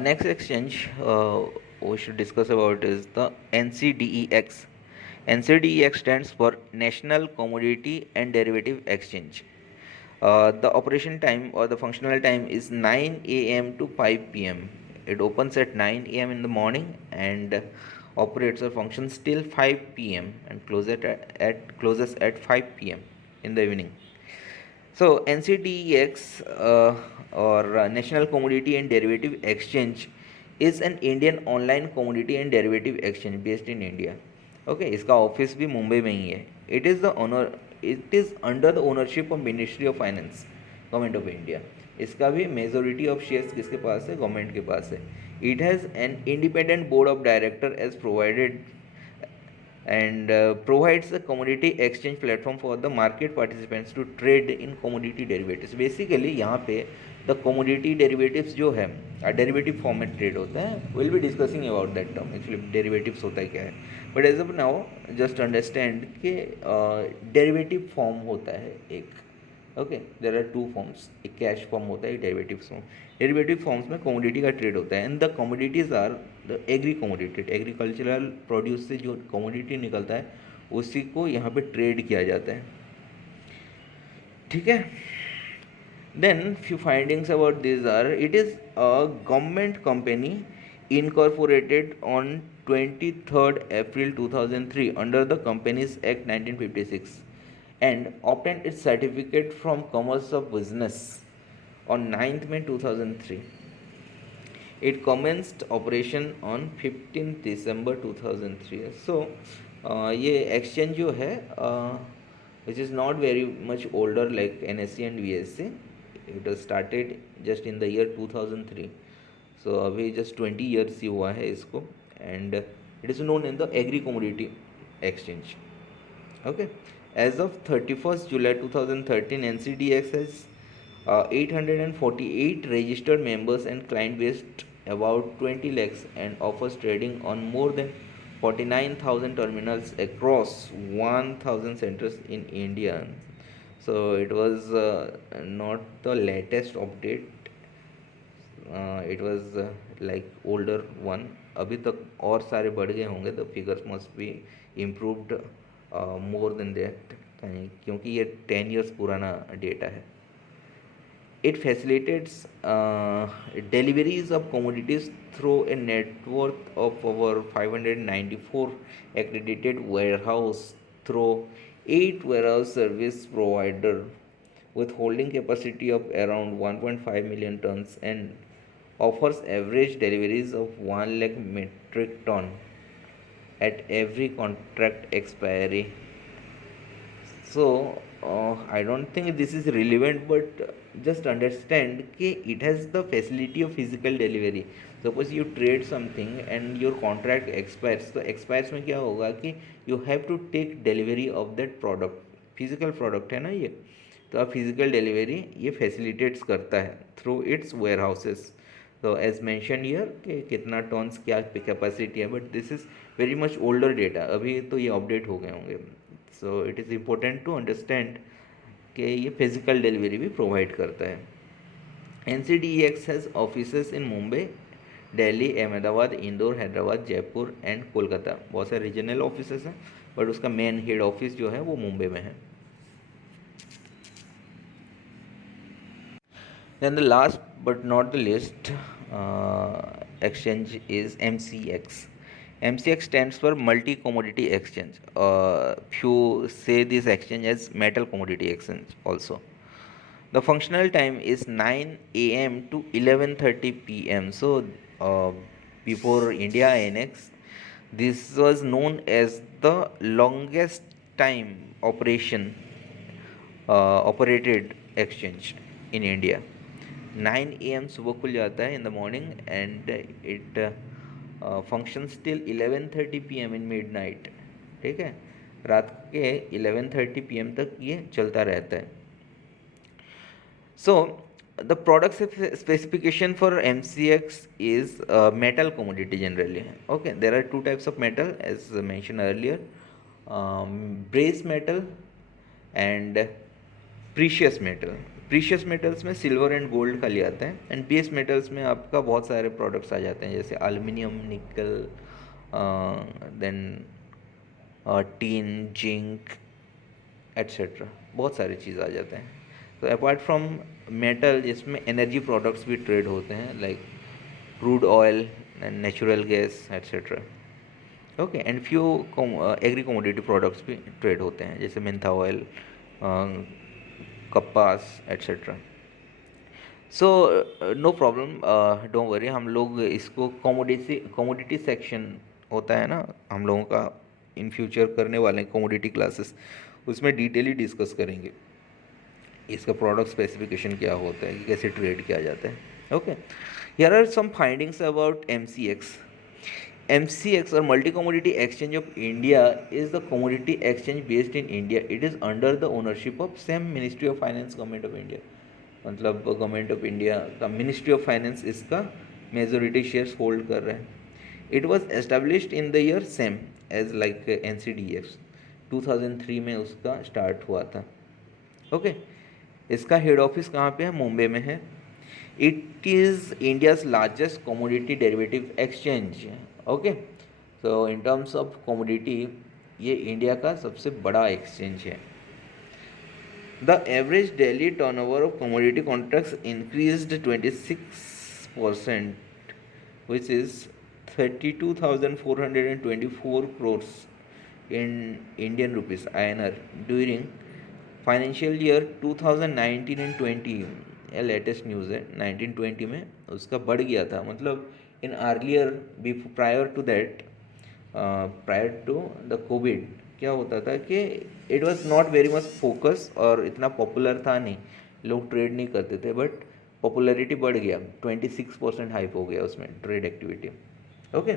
Next exchange we should discuss about is the NCDEX. NCDEX stands for National Commodity and Derivative Exchange. The operation time or the functional time is 9 a.m. to 5 p.m. It opens at 9 a.m. in the morning and operates or functions till 5 p.m. and closes at 5 p.m. in the evening. So NCDEX or National Commodity and Derivative Exchange is an Indian online commodity and derivative exchange based in India. Okay, इसका office भी मुंबई में ही है. It is under the ownership of ministry of finance, government of India. इसका भी majority of shares किसके पास है? Government के पास है. It has an independent board of director as provided and provides a commodity exchange platform for the market participants to trade in commodity derivatives. Basically यहाँ पे the commodity derivatives जो है derivative form में trade होता है. Will be discussing about that term. Actually derivatives होता है क्या है, but as of now just understand कि डेरिवेटिव फॉर्म होता है एक. Okay, there are two forms. एक कैश फॉर्म होता है, एक डेरिवेटिव फॉर्म. डेरिवेटिव फॉर्म्स में कमोडिटी का ट्रेड होता है and the commodities are the agri commodity. Agricultural produce से जो कमोडिटी निकलता है उसी को यहाँ पे ट्रेड किया जाता है. ठीक है. Then few findings about this are, it is a government company incorporated on 23rd April 2003 under the Companies Act 1956 and obtained its certificate from Commerce of Business on 9th May 2003. It commenced operation on 15th December 2003. So ये exchange जो है which is not very much older like NSE and VSE. It was started just in the year 2003. So अभी just 20 years ही हुआ है इसको and it is known in the agri commodity exchange. Okay. As of 31st July 2013, NCDEX has 848 registered members and client base about 20 lakhs and offers trading on more than 49,000 terminals across 1,000 centers in India. So it was not the latest update. It was like older one. अभी तक और सारे बढ़ गए होंगे. The figures must be improved more than that क्योंकि ये 10 years पुराना डेटा है. It facilitates deliveries of commodities through a network of over 594 accredited warehouse through 8 warehouse service provider with holding capacity of around 1.5 million tons and offers average deliveries of 1 lakh metric ton at every contract expiry. So I don't think this is relevant, but just understand कि it has the facility of physical delivery. Suppose you trade something and your contract expires, तो expires में क्या होगा कि you have to take delivery of that product. Physical product है ना ये, तो आप physical delivery ये facilitates करता है through its warehouses. So as mentioned here कि कितना टॉन्स क्या कैपेसिटी है, but this is very much older data. अभी तो ये अपडेट हो गए होंगे. So it is important to understand कि ये फिजिकल डिलीवरी भी प्रोवाइड करता है. NCDEX has offices in Mumbai, Delhi, Ahmedabad, Indore, Hyderabad, Jaipur and Kolkata. बहुत सारे रीजनल ऑफिसेस हैं बट उसका मेन हेड ऑफिस जो है वो मुंबई में है. Then the last but not the least exchange is MCX. MCX stands for Multi Commodity Exchange. Few say this exchange as Metal Commodity Exchange also. The functional time is 9 a.m. to 11:30 p.m. So before India INX, this was known as the longest time operated exchange in India. 9 AM सुबह खुल जाता है in the morning and it functions till 11:30 PM in mid night. ठीक है, रात के 11:30 PM तक ये चलता रहता है. So the product specification for MCX is metal commodity generally. Okay, there are two types of metal as mention earlier, brass metal and precious metal. Precious metals में सिल्वर एंड गोल्ड खाली आता है, and base metals में आपका बहुत सारे products आ जाते हैं जैसे एल्युमिनियम, निकल, देन टीन, जिंक एट्सेट्रा, बहुत सारी चीज़ आ जाते हैं। तो अपार्ट फ्रॉम मेटल, जिसमें एनर्जी प्रोडक्ट्स भी ट्रेड होते हैं like crude oil and natural gas etcetera. Okay, and few agri commodity products भी ट्रेड होते हैं जैसे मेंथा ऑयल, कपास etcetera. So no problem, don't worry, हम लोग इसको कमोडिटी सेक्शन होता है ना हम लोगों का, इन फ्यूचर करने वाले हैं कमोडिटी क्लासेस, उसमें डिटेली डिस्कस करेंगे इसका प्रोडक्ट स्पेसिफिकेशन क्या होता है, कैसे ट्रेड किया जाता है। Okay, here are some findings about MCX. MCX or Multi Commodity Exchange of India is the commodity exchange based in India. It is under the ownership of same Ministry of Finance, Government of India. मतलब government of India का ministry of finance इसका majority shares hold कर रहे हैं। It was established in the year same as like NCDEX, 2003 में उसका start हुआ था। ओके, इसका हेड ऑफिस कहाँ पे है? मुंबई में है। It is India's largest commodity derivative exchange. Okay, so in terms of commodity ये इंडिया का सबसे बड़ा एक्सचेंज है। The average daily turnover of commodity contracts increased 26%, which is 32,424 crores in Indian rupees INR during financial year 2019 and 20। ये latest news है, 19-20 में उसका बढ़ गया था। मतलब in earlier prior to that, prior to the covid क्या होता था कि it was not very much focus और इतना पॉपुलर था नहीं, लोग ट्रेड नहीं करते थे, बट पॉपुलैरिटी बढ़ गया, 26% हाइप हो गया उसमें trade activity. Okay,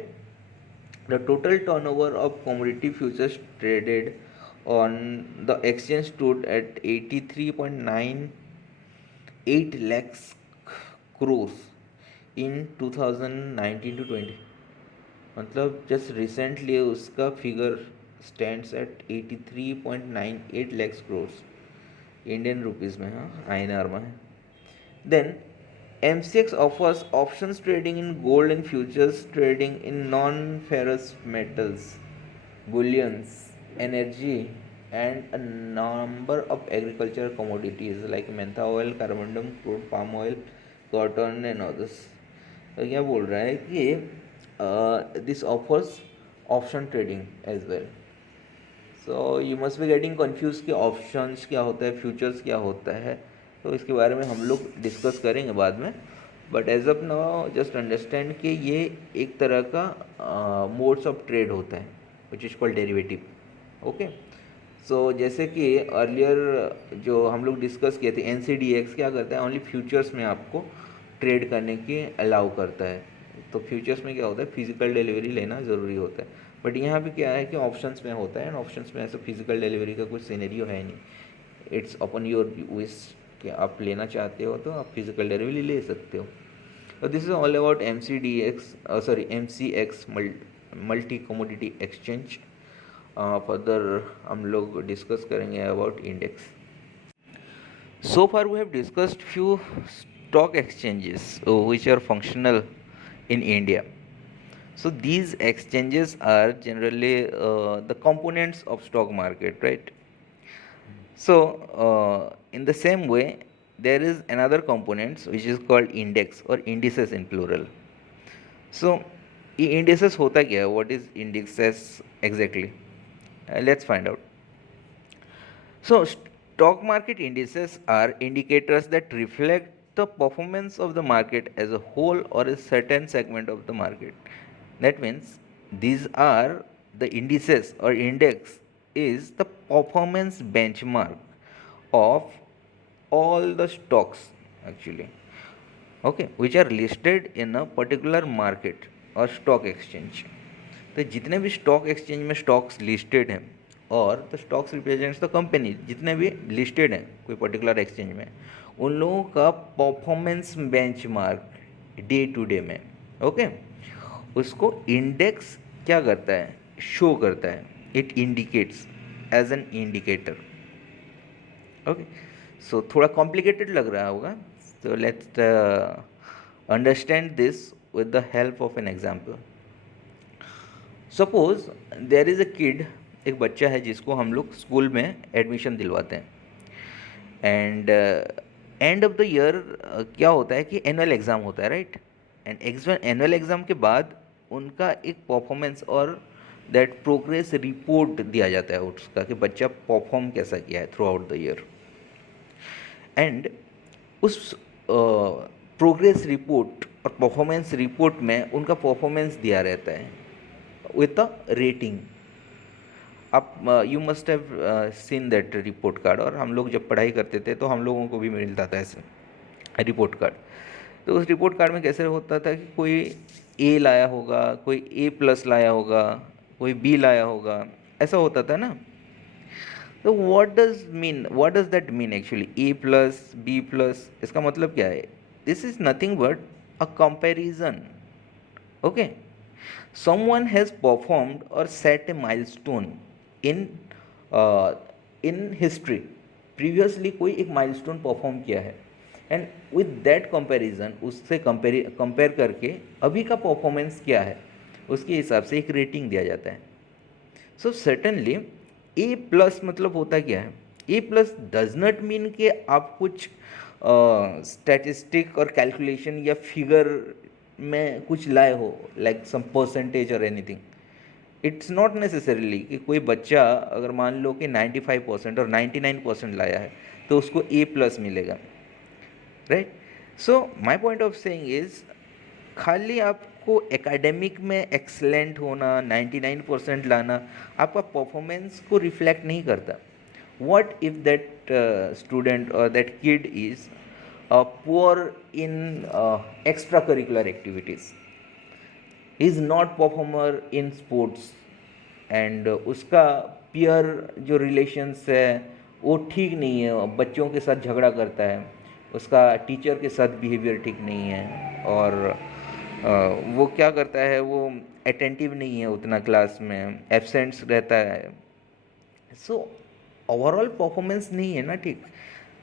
the total turnover of commodity futures traded on the exchange stood at 83.98 lakhs crores in 2019 to 20। मतलब जस्ट रिसेंटली उसका figure stands at 83.98 lakhs crores Indian rupees में, हाँ INR में है। देन MCX offers options trading in gold and futures trading in non-ferrous metals, bullions, energy and a number of agricultural commodities like mentha oil, carbon, crude palm oil, cotton and others। तो क्या बोल रहा है कि this offers option trading as well. So you must be getting confuse कि options क्या होता है, फ्यूचर्स क्या होता है, तो इसके बारे में हम लोग डिस्कस करेंगे बाद में। But as of now just understand कि ये एक तरह का मोड्स ऑफ ट्रेड होता है which is called derivative. Okay, so जैसे कि अर्लियर जो हम लोग डिस्कस किए थे, NCDEX क्या करता है, ओनली फ्यूचर्स में आपको ट्रेड करने की अलाउ करता है। तो फ्यूचर्स में क्या होता है, फिजिकल डिलीवरी लेना ज़रूरी होता है, बट यहाँ पे क्या है कि ऑप्शंस में होता है, एंड ऑप्शंस में ऐसा फिजिकल डिलीवरी का कुछ सिनेरियो है नहीं। इट्स अपन योर विश कि आप लेना चाहते हो तो आप फिजिकल डिलीवरी ले सकते हो। तो this is all about MCX multi commodity exchange. Further हम लोग डिस्कस करेंगे about index. So far we have discussed few stock exchanges which are functional in India. So these exchanges are generally the components of stock market, right? So in the same way, there is another components which is called index or indices in plural. So indices होता क्या है? What is indices exactly? Let's find out. So stock market indices are indicators that reflect the performance of the market as a whole or a certain segment of the market. That means these are the indices or index is the performance benchmark of all the stocks actually, okay, which are listed in a particular market or stock exchange। तो जितने भी stock exchange में stocks listed हैं और the stocks represents the company, जितने भी listed हैं कोई पर्टिकुलर एक्सचेंज में, उन लोगों का performance benchmark day to day में, ओके, उसको इंडेक्स क्या करता है, शो करता है। It indicates as an indicator. Okay, so थोड़ा कॉम्प्लिकेटेड लग रहा होगा, so let's understand this with the help of an example. Suppose there is a kid, एक बच्चा है जिसको हम लोग स्कूल में एडमिशन दिलवाते हैं, and end of the year क्या होता है कि एनुअल एग्ज़ाम होता है, राइट? एंड एनुअल एग्ज़ाम के बाद उनका एक परफॉर्मेंस और दैट प्रोग्रेस रिपोर्ट दिया जाता है उसका, कि बच्चा परफॉर्म कैसा किया है through out the year. And उस प्रोग्रेस रिपोर्ट और परफॉर्मेंस रिपोर्ट में उनका परफॉर्मेंस दिया रहता है विथ अ रेटिंग। आप you must have seen that report card, और हम लोग जब पढ़ाई करते थे तो हम लोगों को भी मिलता था ऐसे रिपोर्ट कार्ड। तो उस रिपोर्ट कार्ड में कैसे होता था कि कोई ए लाया होगा, कोई ए प्लस लाया होगा, कोई बी लाया होगा, ऐसा होता था ना। तो what does that mean actually, A plus B plus, इसका मतलब क्या है? This is nothing but a comparison. Okay, someone has performed or set a milestone in in history, previously कोई एक milestone perform किया है, and with that comparison, उससे compare करके अभी का परफॉर्मेंस क्या है उसके हिसाब से एक रेटिंग दिया जाता है। सो सर्टनली ए प्लस मतलब होता क्या है? ए प्लस डज नॉट मीन कि आप कुछ स्टैटिस्टिक और कैलकुलेशन या फिगर में कुछ लाए हो, लाइक सम परसेंटेज और एनीथिंग। इट्स नॉट नेसेसरीली कि कोई बच्चा अगर मान लो कि 95% और 99% लाया है तो उसको ए प्लस मिलेगा, right? So my point of saying is, खाली आपको एकेडमिक में एक्सलेंट होना, 99% लाना आपका परफॉर्मेंस को रिफ्लेक्ट नहीं करता। व्हाट इफ दैट स्टूडेंट और that kid is poor in extracurricular activities, he is not performer in sports, and उसका peer जो relations है वो ठीक नहीं है, बच्चों के साथ झगड़ा करता है, उसका टीचर के साथ बिहेवियर ठीक नहीं है, और वो क्या करता है, वो अटेंटिव नहीं है उतना क्लास में, एब्सेंट्स रहता है। सो ओवरऑल परफॉर्मेंस नहीं है ना ठीक।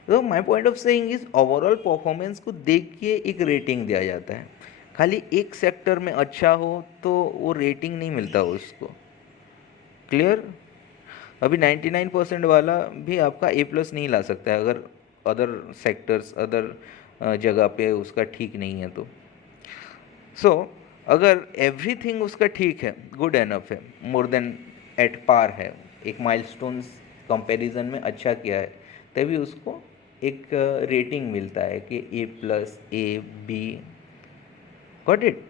तो my point of saying is, overall performance को देख के एक रेटिंग दिया जाता है। खाली एक सेक्टर में अच्छा हो तो वो रेटिंग नहीं मिलता उसको। क्लियर? अभी 99% वाला भी आपका ए प्लस नहीं ला सकता है अगर अदर सेक्टर्स, अदर जगह पे उसका ठीक नहीं है तो। सो अगर एवरीथिंग उसका ठीक है, गुड एनफ है, मोर देन एट पार है, एक माइलस्टोन्स कंपैरिजन में अच्छा किया है, तभी उसको एक रेटिंग मिलता है कि A plus, A B. Got it?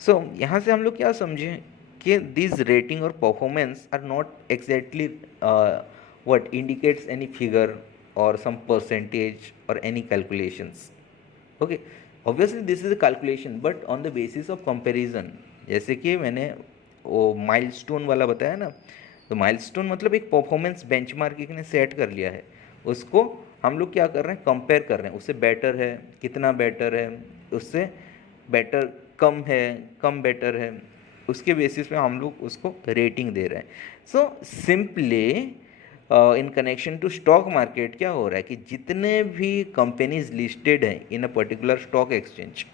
So यहाँ से हम लोग क्या समझें कि दिस रेटिंग और performance are not exactly what indicates any figure और सम परसेंटेज और any calculations. Okay, obviously this is a calculation but on the basis of comparison. जैसे कि मैंने वो माइलस्टोन वाला बताया ना, तो माइलस्टोन मतलब एक परफॉर्मेंस बेंचमार्क एक ने सेट कर लिया है, उसको हम लोग क्या कर रहे हैं, कंपेयर कर रहे हैं, उससे बेटर है, कितना बेटर है, उससे बेटर कम है, कम बेटर है, उसके बेसिस पे हम लोग उसको रेटिंग दे रहे हैं। So simply in connection to stock market क्या हो रहा है कि जितने भी कंपनीज लिस्टेड हैं in a particular stock exchange,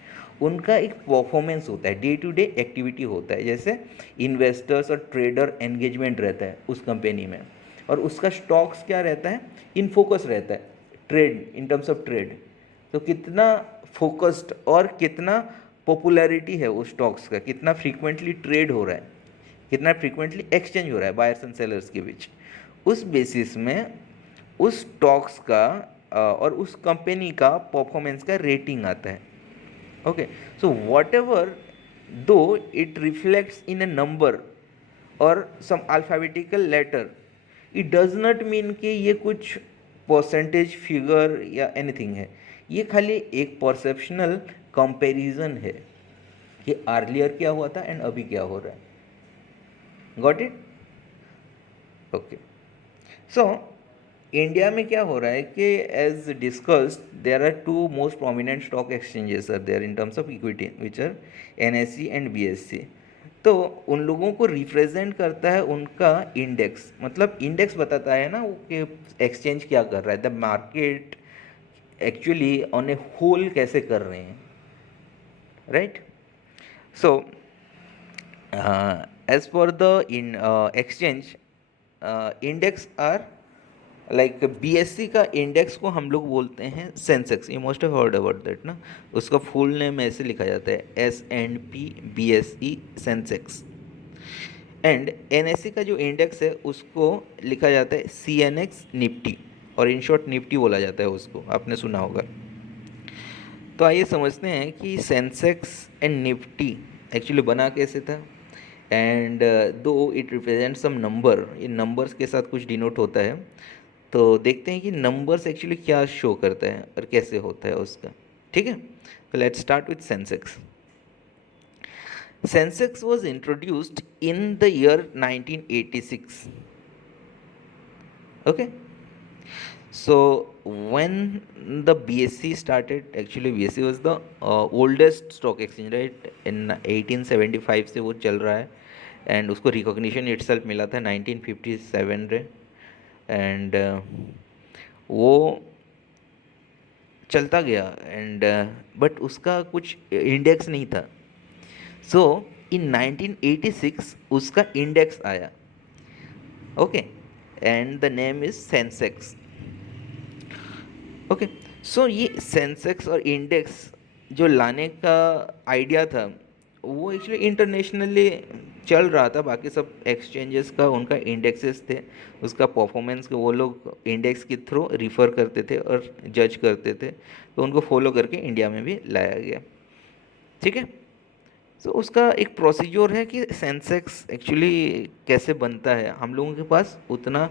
उनका एक परफॉर्मेंस होता है, डे टू डे एक्टिविटी होता है, जैसे इन्वेस्टर्स और ट्रेडर एंगेजमेंट रहता है उस कंपनी में, और उसका स्टॉक्स क्या रहता है, इन फोकस रहता है, trade, in terms of trade. तो कितना फोकस्ड और कितना पॉपुलैरिटी है उस स्टॉक्स का, कितना फ्रीक्वेंटली ट्रेड हो रहा है, कितना फ्रीक्वेंटली एक्सचेंज हो रहा है बायर्स एंड सेलर्स के बीच, उस बेसिस में उस स्टॉक्स का और उस कंपनी का परफॉर्मेंस का रेटिंग आता है। Okay, so whatever though it reflects in a number और some alphabetical letter, it does not mean कि ये कुछ परसेंटेज फिगर या एनीथिंग है, ये खाली एक परसेप्शनल कंपैरिजन है कि अर्लियर क्या हुआ था एंड अभी क्या हो रहा है। Got it? Okay, so India में क्या हो रहा है कि as discussed there are two most prominent stock exchanges are there in terms of equity, which are NSE and BSE। तो उन लोगों को रिप्रेजेंट करता है उनका इंडेक्स, मतलब इंडेक्स बताता है ना वो कि एक्सचेंज क्या कर रहा है, the market actually on a whole कैसे कर रहे हैं, right. So as per the in exchange index are like BSC का इंडेक्स को हम लोग बोलते हैं Sensex, you most have heard about that ना. उसका फुल नेम ऐसे लिखा जाता है S&P BSE Sensex. And NSC का जो इंडेक्स है उसको लिखा जाता है CNX निफ्टी, और इन शॉर्ट निफ्टी बोला जाता है उसको, आपने सुना होगा. तो आइए समझते हैं कि सेंसेक्स एंड निफ्टी एक्चुअली बना कैसे था. And do it represent some number, इन नंबर्स के साथ कुछ डिनोट होता है. तो देखते हैं कि नंबर्स एक्चुअली क्या शो करता है और कैसे होता है उसका. ठीक है, तो let's start with Sensex. Sensex was introduced in the year 1986. Okay, so when the BSE started, actually BSE was the oldest stock exchange, right? In 1875 से वो चल रहा है, एंड उसको रिकॉग्निशन इटसेल्फ मिला था 1957 रे. एंड वो चलता गया, एंड बट उसका कुछ इंडेक्स नहीं था. सो इन 1986 उसका इंडेक्स आया. Okay, and the name is Sensex. Okay, सो ये सेंसेक्स और इंडेक्स जो लाने का आइडिया था वो एक्चुअली इंटरनेशनली चल रहा था. बाकी सब एक्सचेंजेस का उनका इंडेक्सेस थे, उसका परफॉर्मेंस के वो लोग इंडेक्स के थ्रू रिफ़र करते थे और जज करते थे. तो उनको फॉलो करके इंडिया में भी लाया गया. ठीक है, तो उसका एक प्रोसीजर है कि सेंसेक्स एक्चुअली कैसे बनता है. हम लोगों के पास उतना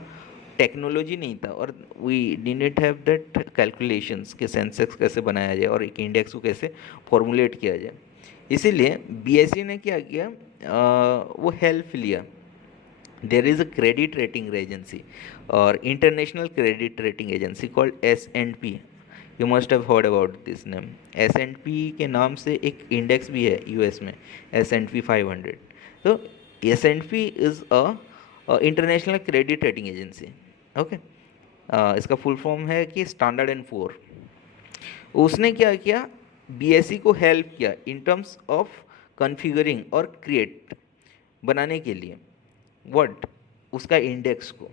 टेक्नोलॉजी नहीं था और we didn't have that calculations कि सेंसेक्स कैसे बनाया जाए और एक इंडेक्स को कैसे फॉर्मुलेट किया जाए. इसीलिए बीएसई ने क्या किया, वो हेल्प लिया. There is a credit rating agency और international credit rating agency called S&P. You must have heard about this name. S&P के नाम से एक इंडेक्स भी है यूएस में, S&P 500. तो S&P is a international credit rating agency. Okay, इसका फुल फॉर्म है कि स्टैंडर्ड एंड पुअर. उसने क्या किया, बीएसई को हेल्प किया इन टर्म्स ऑफ कॉन्फ़िगरिंग और क्रिएट बनाने के लिए व्हाट, उसका इंडेक्स को.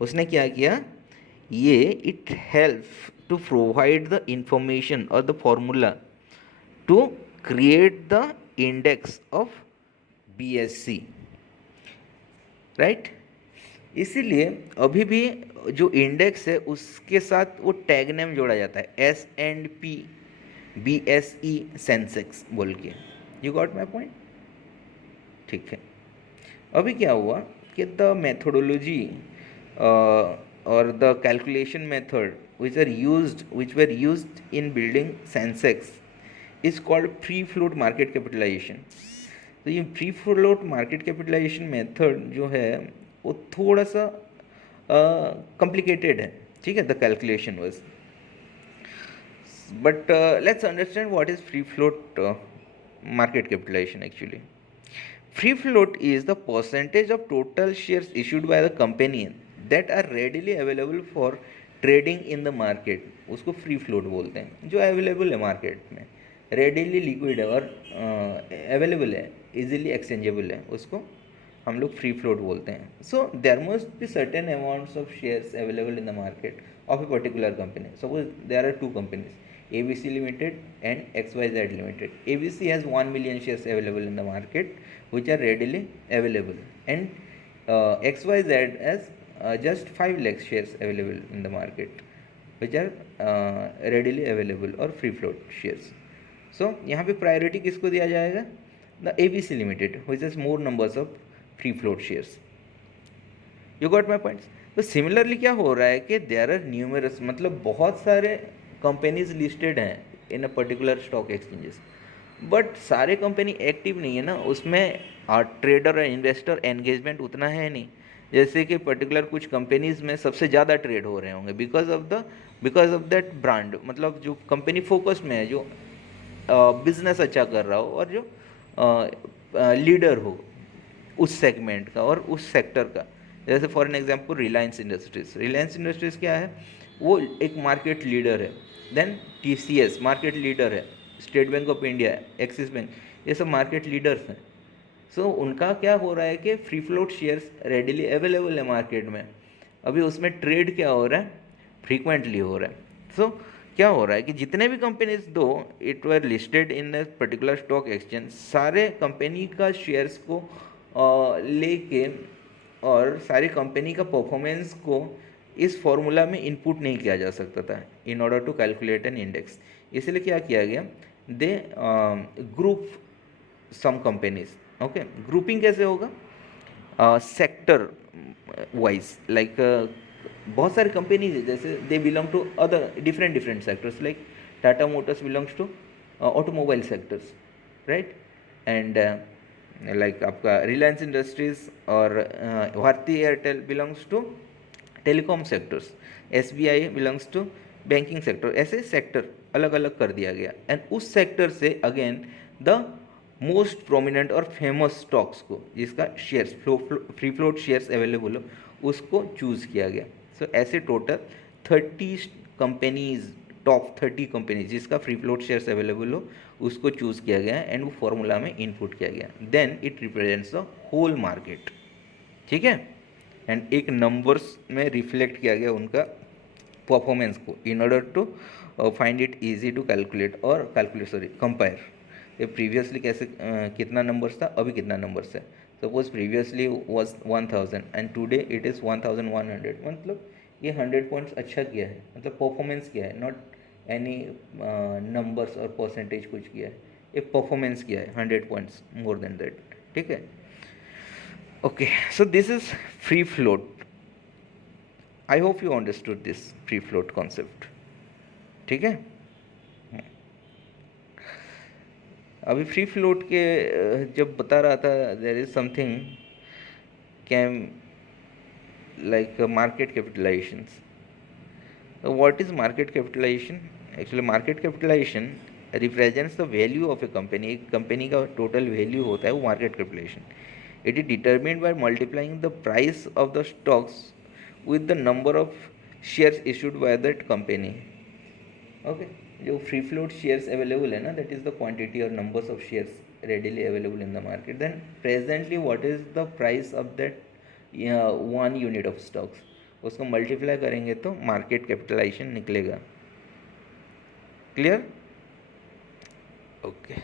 उसने क्या किया, ये it help to provide the information और the formula to create the index of BSE, right. इसीलिए अभी भी जो इंडेक्स है उसके साथ वो टैग नेम जोड़ा जाता है S&P BSE सेंसेक्स बोल के. You got my point. ठीक है, अभी क्या हुआ कि द मेथोडोलॉजी और the calculation method which were used in building Sensex is called free float market capitalization. तो ये free float market capitalization method जो है वो थोड़ा सा कॉम्प्लिकेटेड है. ठीक है, the calculation was, but let's understand what is free float market capitalisation. Actually free float is the percentage of total shares issued by the company that are readily available for trading in the market. उसको free float बोलते हैं, जो available है market में, readily liquid है और available है, easily exchangeable है, उसको हम लोग फ्री फ्लोट बोलते हैं. So there must be certain amounts of shares available in the market of a particular company. Suppose there are two companies, ABC Limited and XYZ Limited. ABC has 1 million shares available in the market which are readily available, and XYZ has just 5 lakh shares available in the market which are readily available or free float shares. So यहाँ पे priority किसको दिया जाएगा, the ABC Limited which has more numbers of free float shares. You got my points. तो similarly क्या हो रहा है कि देयर आर न्यूमरस, मतलब बहुत सारे कंपनीज लिस्टेड हैं in a particular stock exchanges, but सारे कंपनी एक्टिव नहीं है ना, उसमें ट्रेडर और इन्वेस्टर एंगेजमेंट उतना है नहीं. जैसे कि पर्टिकुलर कुछ कंपनीज में सबसे ज़्यादा ट्रेड हो रहे होंगे बिकॉज ऑफ दैट ब्रांड, मतलब जो कंपनी फोकस में है, जो बिजनेस अच्छा कर रहा हो और जो लीडर हो उस सेगमेंट का और उस सेक्टर का। जैसे for an example Reliance industries क्या है, वो एक मार्केट लीडर है। देन टीसीएस मार्केट लीडर है, स्टेट बैंक ऑफ इंडिया है, एक्सिस बैंक, ये सब मार्केट लीडर्स हैं। सो उनका क्या हो रहा है कि free float shares readily available है मार्केट में। अभी उसमें ट्रेड क्या हो रहा है, फ्रीक्वेंटली हो रहा है। सो क्या हो रहा है कि जितने भी कंपनीज दो it were listed in a particular stock exchange, सारे कंपनी का शेयर्स को लेके और सारी कंपनी का परफॉर्मेंस को इस फॉर्मूला में इनपुट नहीं किया जा सकता था in order to calculate an index. इसलिए क्या किया गया, they group some companies. Okay, grouping कैसे होगा, सेक्टर वाइज, लाइक बहुत सारी कंपनीज है, जैसे they belong to other different different sectors, like Tata Motors belongs to automobile sectors, right. And like आपका रिलायंस इंडस्ट्रीज और Bharti Airtel belongs to telecom sectors, SBI belongs to banking sector, ऐसे sector अलग अलग कर दिया गया। एंड उस सेक्टर से अगेन द मोस्ट प्रोमिनेंट और फेमस स्टॉक्स को, जिसका shares free float shares available हो, उसको चूज़ किया गया। सो ऐसे टोटल 30 कंपनीज, टॉप 30 कंपनीज जिसका फ्री फ्लोट शेयर्स अवेलेबल हो, उसको चूज़ किया गया एंड वो फॉर्मूला में इनपुट किया गया। Then it represents the whole market, ठीक है। एंड एक नंबर्स में रिफ्लेक्ट किया गया उनका परफॉर्मेंस को in order to find it easy to calculate और कंपेयर। ये प्रीवियसली कैसे कितना नंबर्स था, अभी कितना नंबर्स है। Suppose previously was 1000 and today it is 1100, मतलब ये 100 पॉइंट्स अच्छा किया है, मतलब परफॉर्मेंस किया है, नॉट एनी नंबर्स और परसेंटेज कुछ किया है, ये परफॉर्मेंस किया है 100 पॉइंट्स मोर देन दैट, ठीक है। Okay, so this is free float. I hope you understood this free float concept, ठीक है। अभी फ्री फ्लोट के जब बता रहा था, there is something came like market capitalisations. What is market capitalisation? Actually market capitalisation represents the value of a company. एक company का टोटल वैल्यू होता है वो market capitalisation. It is determined by multiplying the price of the stocks with the number of shares issued by that company. Okay, जो free float shares available है ना, that is the quantity और numbers of shares readily available in the market. Then presently what is the price of that 1 unit of stocks, उसको multiply करेंगे तो market capitalisation निकलेगा। Clear? Okay,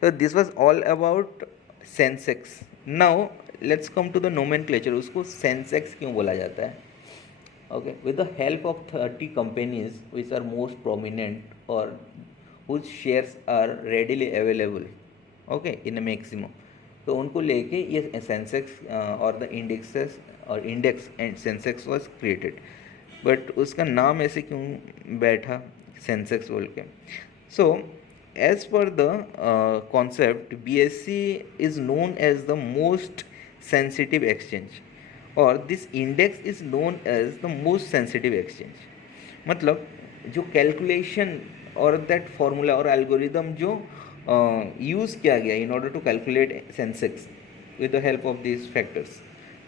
so this was all about Sensex. Now let's come to the nomenclature, उसको सेंसेक्स क्यों बोला जाता है। Okay, with the help of 30 companies which are most prominent और whose shares are readily available, okay, in maximum, तो उनको लेके ये सेंसेक्स और द इंडेक्सेस और index and Sensex was created. But उसका नाम ऐसे क्यों बैठा सेंसेक्स बोल के? सो as per the concept, BSE is known as the most sensitive exchange or this index is known as the most sensitive exchange। मतलब जो कैलकुलेशन और दैट फार्मूला और एल्गोरिदम जो यूज़ किया गया in order to calculate Sensex with the help of this factors,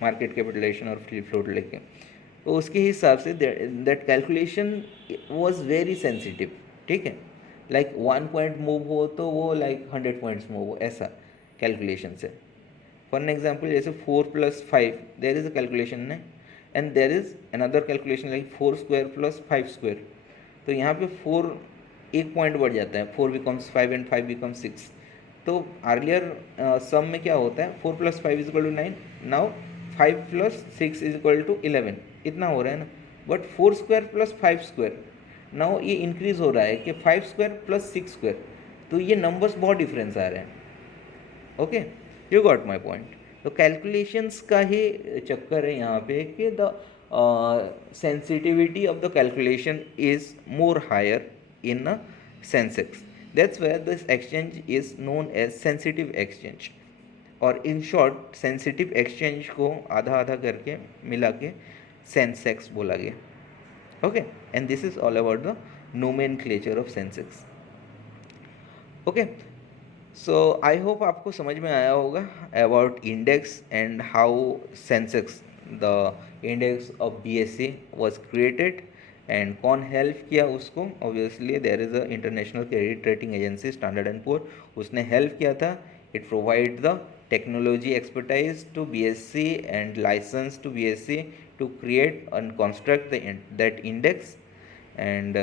market capitalization और free float लेके, तो उसके हिसाब से that calculation was very sensitive, ठीक है। लाइक 1 पॉइंट मूव हो तो वो लाइक 100 पॉइंट्स मूव हो, ऐसा कैलकुलेशन से। फॉर एन एग्जाम्पल, जैसे 4 + 5 देर इज अ कैलकुलेशन ने, and there is another calculation like 4² + 5²। तो यहाँ पे 4 एक पॉइंट बढ़ जाता है, 4 becomes 5 एंड 5 becomes 6। तो अर्लियर सम में क्या होता है, 4 + 5 = 9, नाउ 5 + 6 = 11, इतना हो रहा है ना। बट 4² + 5², नाउ ये इंक्रीज हो रहा है कि 5² + 6², तो ये नंबर्स बहुत डिफरेंस आ रहे हैं। Okay, you got my point. तो कैलकुलेशंस का ही चक्कर है यहाँ पे कि the sensitivity of the calculation is more higher in a Sensex, that's where this exchange is known as sensitive exchange. और इन शॉर्ट सेंसिटिव एक्सचेंज को आधा आधा करके मिला के सेंसेक्स बोला गया। Okay, and this is all about the nomenclature of Sensex. Okay, so I hope आपको समझ में आया होगा about index and how Sensex the index of BSC was created and कौन हेल्प किया उसको। Obviously there is a international credit rating agency Standard and Poor, उसने help किया था। It provide the technology expertise to BSc and license to BSc to create and construct that index and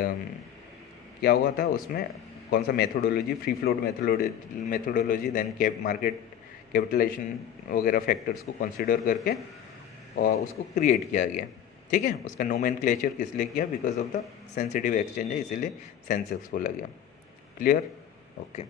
क्या हुआ था उसमें, कौन सा methodology, free float methodology, then cap market capitalization वगैरह फैक्टर्स को कंसिडर करके और उसको क्रिएट किया गया। ठीक है, उसका नोमेनक्लेचर किस लिए किया, because of the sensitive exchange है, इसीलिए सेंसेक्स बोला गया। क्लियर? ओके।